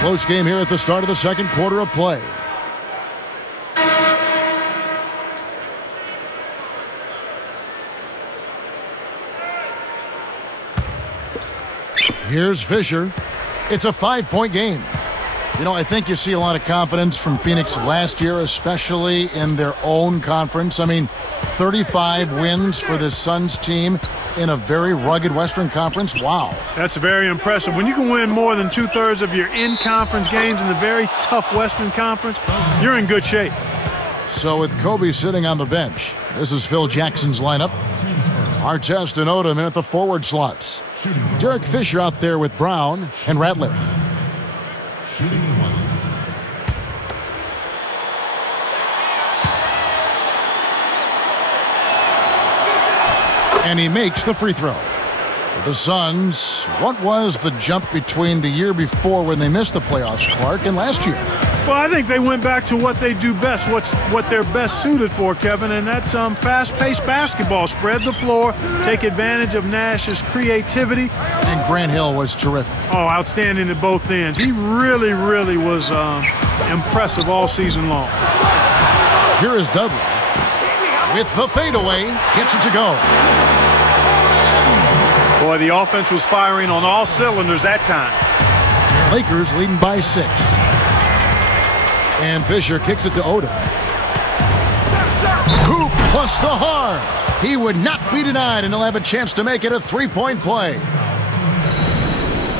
Close game here at the start of the second quarter of play. Here's Fisher. It's a 5-point game. You know, I think you see a lot of confidence from Phoenix last year, especially in their own conference. I mean, 35 wins for this Suns team in a very rugged Western Conference. Wow. That's very impressive. When you can win more than 2/3 of your in-conference games in the very tough Western Conference, you're in good shape. So with Kobe sitting on the bench, this is Phil Jackson's lineup. Artest and Odom in at the forward slots. Derek Fisher out there with Brown and Ratliff. And he makes the free throw. For the Suns, what was the jump between the year before when they missed the playoffs, Clark, and last year? Well, I think they went back to what they do best, what they're best suited for, Kevin, and that's fast-paced basketball. Spread the floor, take advantage of Nash's creativity. And Grant Hill was terrific. Oh, outstanding at both ends. He really, really was impressive all season long. Here is Dudley. With the fadeaway, gets it to go. Boy, the offense was firing on all cylinders that time. Lakers leading by 6. And Fisher kicks it to Odom. Hoop plus the hard. He would not be denied, and he'll have a chance to make it a 3-point play.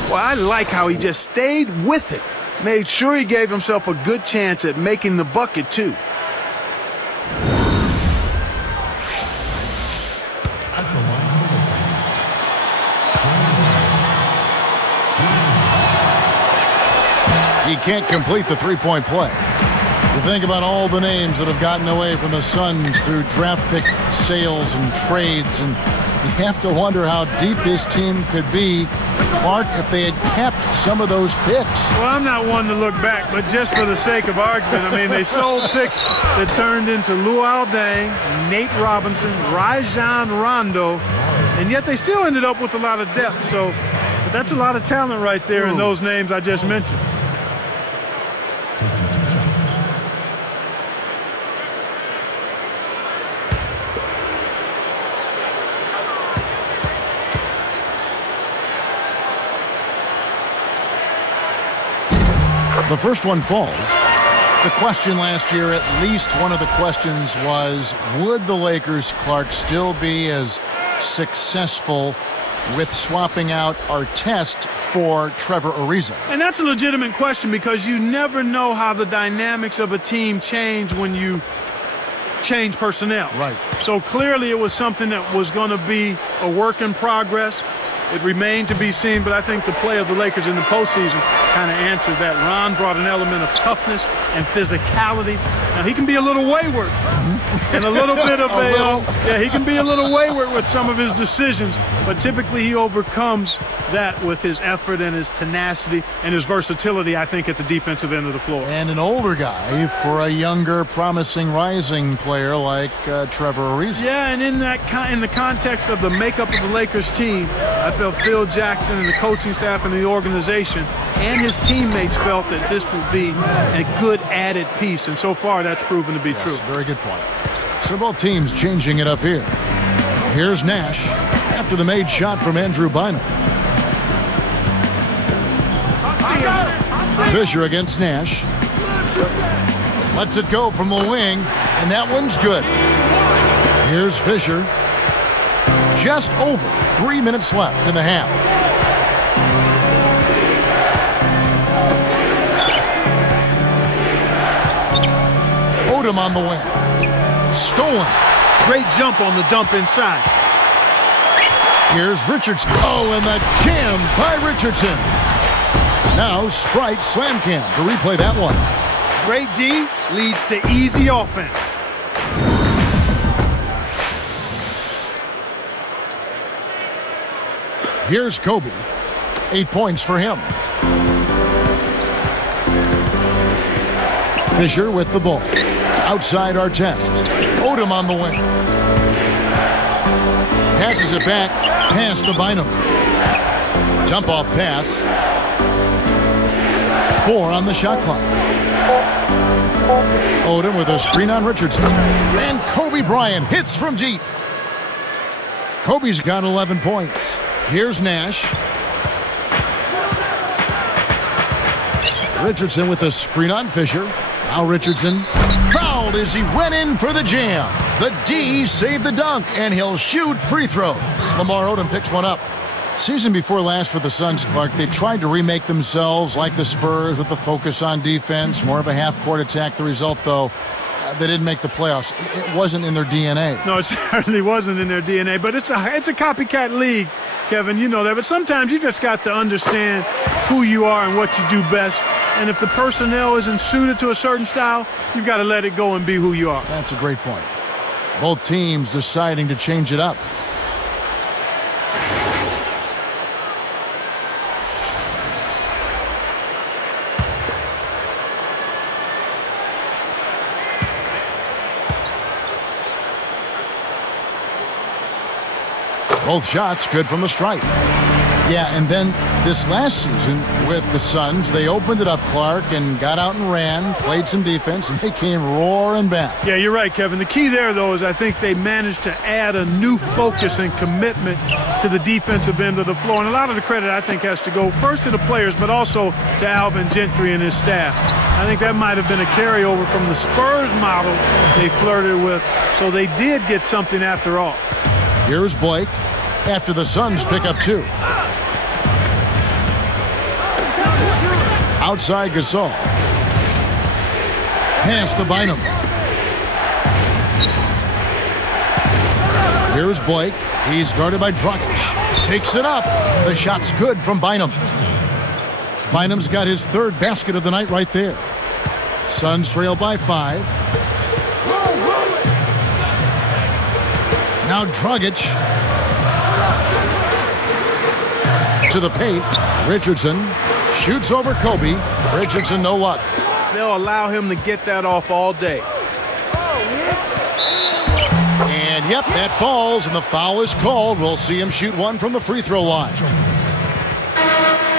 Well, I like how he just stayed with it. Made sure he gave himself a good chance at making the bucket, too. He can't complete the 3-point play. You think about all the names that have gotten away from the Suns through draft pick sales and trades, and you have to wonder how deep this team could be, Clark, if they had kept some of those picks. Well, I'm not one to look back, but just for the sake of argument, I mean, they sold picks that turned into Luol Deng, Nate Robinson, Rajon Rondo, and yet they still ended up with a lot of depth. So but that's a lot of talent right there in those names I just mentioned. The first one falls. The question last year, at least one of the questions was, would the Lakers, Clark, still be as successful with swapping out Artest for Trevor Ariza? And that's a legitimate question because you never know how the dynamics of a team change when you change personnel. Right. So clearly it was something that was going to be a work in progress. It remained to be seen, but I think the play of the Lakers in the postseason kind of answered that. Ron brought an element of toughness and physicality. Now, he can be a little wayward and a little bit of he can be a little wayward with some of his decisions, but typically he overcomes that with his effort and his tenacity and his versatility, I think, at the defensive end of the floor. And an older guy for a younger, promising, rising player like Trevor Ariza. Yeah, and in the context of the makeup of the Lakers team, I felt Phil Jackson and the coaching staff and the organization and his teammates felt that this would be a good added piece, and so far that's proven to be true. Very good point. So both teams changing it up here. Here's Nash after the made shot from Andrew Bynum. Fisher against Nash. Lets it go from the wing, and that one's good. Here's Fisher. Just over 3 minutes left in the half. Odom on the wing. Stolen. Great jump on the dump inside. Here's Richardson. Oh, and the jam by Richardson. Now Sprite slam cam to replay that one. Great D leads to easy offense. Here's Kobe. 8 points for him. Fisher with the ball. Outside Artest. Odom on the wing. Passes it back. Pass to Bynum. Jump off pass. 4 on the shot clock. Odom with a screen on Richardson. And Kobe Bryant hits from deep. Kobe's got 11 points. Here's Nash. Richardson with a screen on Fisher. Now Richardson fouled as he went in for the jam. The D saved the dunk, and he'll shoot free throws. Lamar Odom picks one up. Season before last for the Suns, Clark, they tried to remake themselves like the Spurs with the focus on defense, more of a half-court attack. The result, though, they didn't make the playoffs. It wasn't in their DNA. No, it certainly wasn't in their DNA, but it's a copycat league, Kevin. You know that. But sometimes you just got to understand who you are and what you do best. And if the personnel isn't suited to a certain style, you've got to let it go and be who you are. That's a great point. Both teams deciding to change it up. Both shots good from the stripe. Yeah, and then this last season with the Suns, they opened it up, Clark, and got out and ran, played some defense, and they came roaring back. Yeah, you're right, Kevin. The key there, though, is I think they managed to add a new focus and commitment to the defensive end of the floor. And a lot of the credit, I think, has to go first to the players, but also to Alvin Gentry and his staff. I think that might have been a carryover from the Spurs model they flirted with, so they did get something after all. Here's Blake after the Suns pick up 2. Outside Gasol. Pass to Bynum. Here's Blake. He's guarded by Dragic. Takes it up. The shot's good from Bynum. Bynum's got his 3rd basket of the night right there. Suns trail by 5. Now Dragic. To the paint. Richardson. Shoots over Kobe. Richardson, no luck. They'll allow him to get that off all day. And, yep, that falls, and the foul is called. We'll see him shoot one from the free throw line.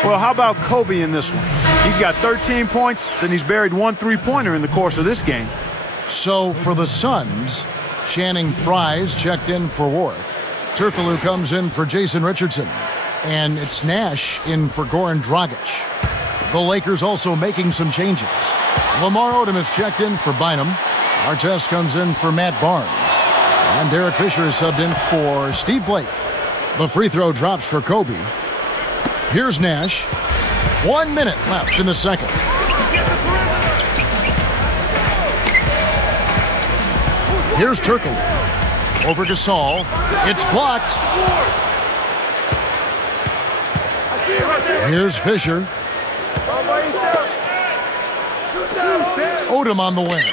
Well, how about Kobe in this one? He's got 13 points, then he's buried 1 3-pointer in the course of this game. So, for the Suns, Channing Frye's checked in for Warwick. Turkoglu comes in for Jason Richardson. And it's Nash in for Goran Dragic. The Lakers also making some changes. Lamar Odom is checked in for Bynum. Artest comes in for Matt Barnes. And Derek Fisher is subbed in for Steve Blake. The free throw drops for Kobe. Here's Nash. 1 minute left in the second. Here's Turkoglu. Over Gasol. It's blocked. Here's Fisher. Odom on the wing.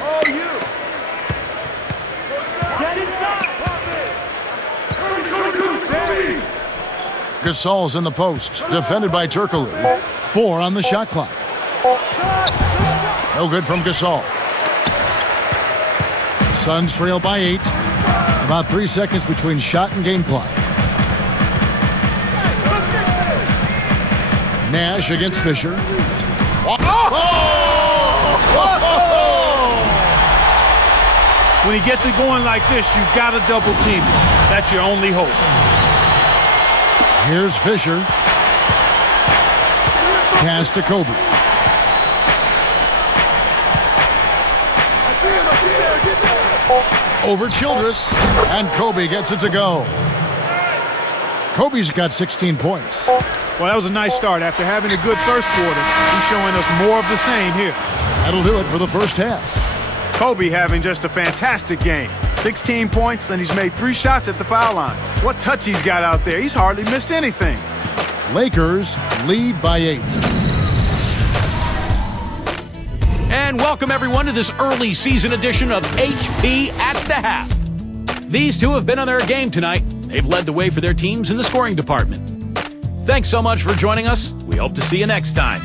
Gasol's in the post. Defended by Turkoglu. 4 on the shot clock. No good from Gasol. Suns trail by 8. About 3 seconds between shot and game clock. Nash against Fisher. When he gets it going like this, you've got to double team him. That's your only hope. Here's Fisher. Pass to Kobe. Over Childress. And Kobe gets it to go. Kobe's got 16 points. Well, that was a nice start. After having a good first quarter, he's showing us more of the same here. That'll do it for the first half. Kobe having just a fantastic game. 16 points, and he's made 3 shots at the foul line. What touch he's got out there. He's hardly missed anything. Lakers lead by 8. And welcome, everyone, to this early season edition of HP at the Half. These two have been on their game tonight. They've led the way for their teams in the scoring department. Thanks so much for joining us. We hope to see you next time.